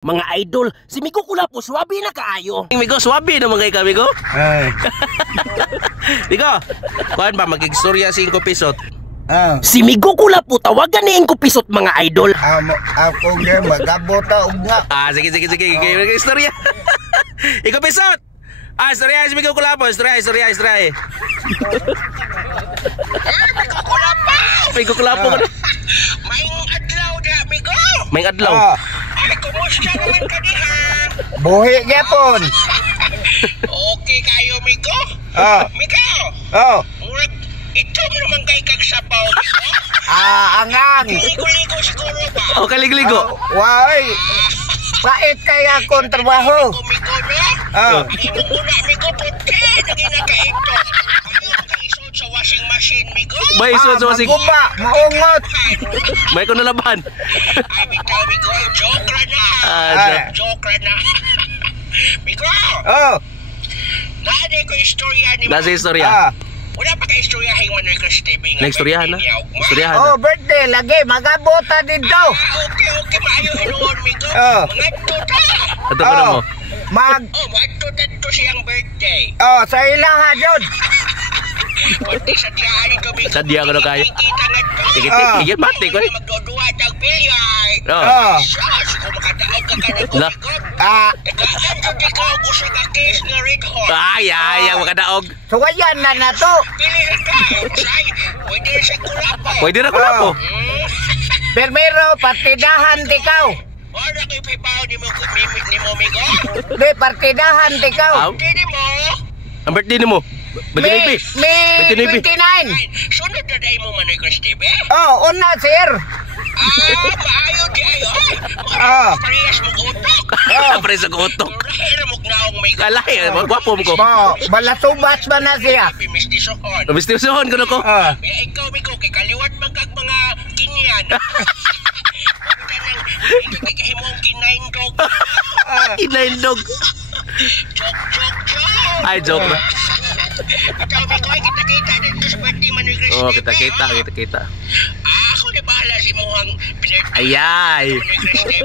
Mga idol, si Migo Kulapo, swabe na kaayo. Migo, swabe naman kayo ka, Migo. Ay. Migo, kuhan ba, mag-istorya 5 pisot. Si Migo Kulapo, tawagan ni 5 pisot mga idol. Ako nga, magabota og nga. Sige. Mag-istorya. 5 pisot. Istorya si Migo Kulapo, istorya. Migo Kulapo ka na. Maing adlaw na, Migo. May adlaw. Ay, kumusta naman ka diha? Buhi gyapon. Okay kayo, Migo? Migo! Murag, ito mo naman kay kagsapaw, Migo? Angang. Ligo-ligo siguro ba? O, kaligligo. Why? Pait kaya akong trabaho. Migo, no? Imo muna, Migo, puti. Naging nagkaito. Ayaw mag-isod sa washing machine, Migo. May isod sa wasig. Maguba, maungot. May ko nalaban. Ay, bitaw, Migo. Joke ra na. Joke ra na. Migo! Naanay ko istorya ni Nasa istorya. Wala pa ka-istoryahin Manoy Cristibe. Na-istoryahan na. Istoryahan na. Birthday lagi, magabota dito. Okay, maayo hinuon, Migo. Mangadto ta. Ito ko na mo. Mangadto ta dito siyang birthday. Sa ilaha jud. Pati sa diyahan ito, Migo. Sa diya ko na kayo. Kita nga ito. Tigit mati ko eh. Magdodua tag bilyay. Sus, kung makadaog ka ka na ko, La. Migo. Tagaan ko di ka og usa ka case nga red hot. Ay, makadaog. Suwayan na na to. Pili ka. Usay, pwede siya kulapo. Pwede na Kulapo. Permero, partidahan tikaw. Wala ko'y pipaw ni mo, Migo. Di, partidahan tikaw. Aw. Hindi mo. Ang birthday ni mo. May 29. Sunod na dahil mo Manoy Cristibe. Una, sir. Maayo di ayo. Parehas mo utok. Pre sa kutok. Pero mo gnaong may Kalay, magwapo mo ko. Balasubas ba na siya? Pimistisohon. Nabistisuhon ko na ko. Kaya ikaw, Migo, kay kaliwat man kag mga kinyan. Ikaw kay himong kinaindog. Inaindog. Joke. Ay, joke na. Ikaw, Migo, kita-kita dito sa birthday Manoy Cristibe. Oo, kita. Ako na bahala si Mohang pinirthday. Ayay. Manoy Cristibe.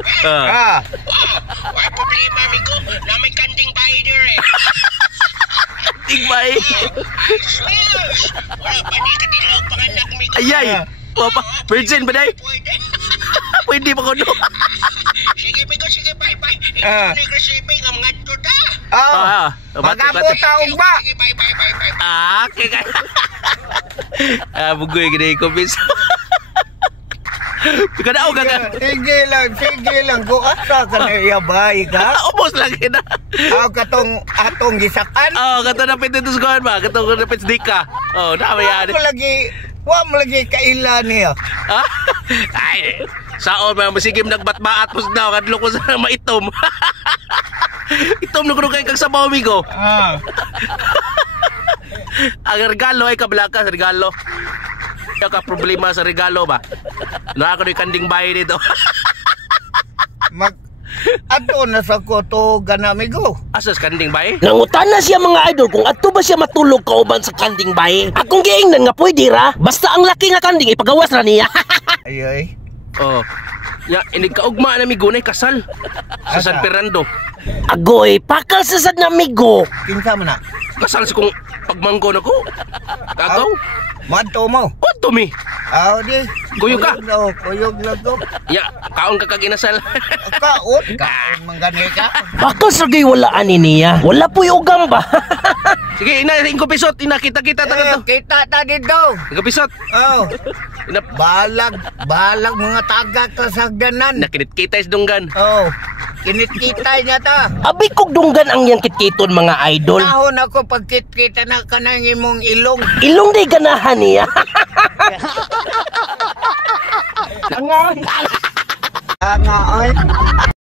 Wala problema, Migo, na may kanting bahay dire. Igbay. Ay, sus! Wala pa ni katilaw panganak, Migo. Ayay. Wapa, virgin ba day? Pwede. Pwede pa ko do. Sige, Migo, sige, bye-bye. Ikaw ni Cristibe, ang mga tuta. Magabota og ba? Sige, bye. Okay kaya. Bugoy gini ko bis. Kada og ka. Sige lang. Kung asa ka na iyabay ka. Ubos lagi na. Katong atong gisakan. Kato na pito sa kuhan ba? Kato na pito ka. Dami yan. Wa mo lagi kaila niya. Ay, saon ba masigim nagbatbaat mo daw kadlo ko sa maitom. Itom na kuno kay kag sabaw, Migo. Ang regalo ay kablaka sa regalo. Kaya ka problema sa regalo ba? Na ako ni kanding bahay dito. Ato na sa koto gana, Migo. Asas kanding bahay? Nangutan na siya mga idol kung ato ba siya matulog kauban sa kanding baye. Akong giingnan nga pwede ra. Basta ang laki nga kanding ipagawas ra niya. Ay. Ya, inig kaugma na Migo na kasal sa San Fernando. Agoy, pakal sa sad na Migo. Kinsa man na? Kasal sa kong pagmangko na ko. Kagaw? Madto mo. Oto mi. Di. Kuyog ka? Kuyog lang ko. Ya, kaon ka kag inasal. Kaon manggani ka. Pakal sa gay wala ani niya. Wala po'y ugam ba? Sige, ina 5 pisot, ina kita ta to. Kita ta dito. 5 pisot. Ina Balag mga taga kasagdanan. nakinit-kita is dunggan. Kinit-kita niya ta. Abi kog dunggan ang yang kitkiton mga idol. Nahon ako pagkit-kita na kanang imong ilong. Ilong day ganahan niya. Nga ay.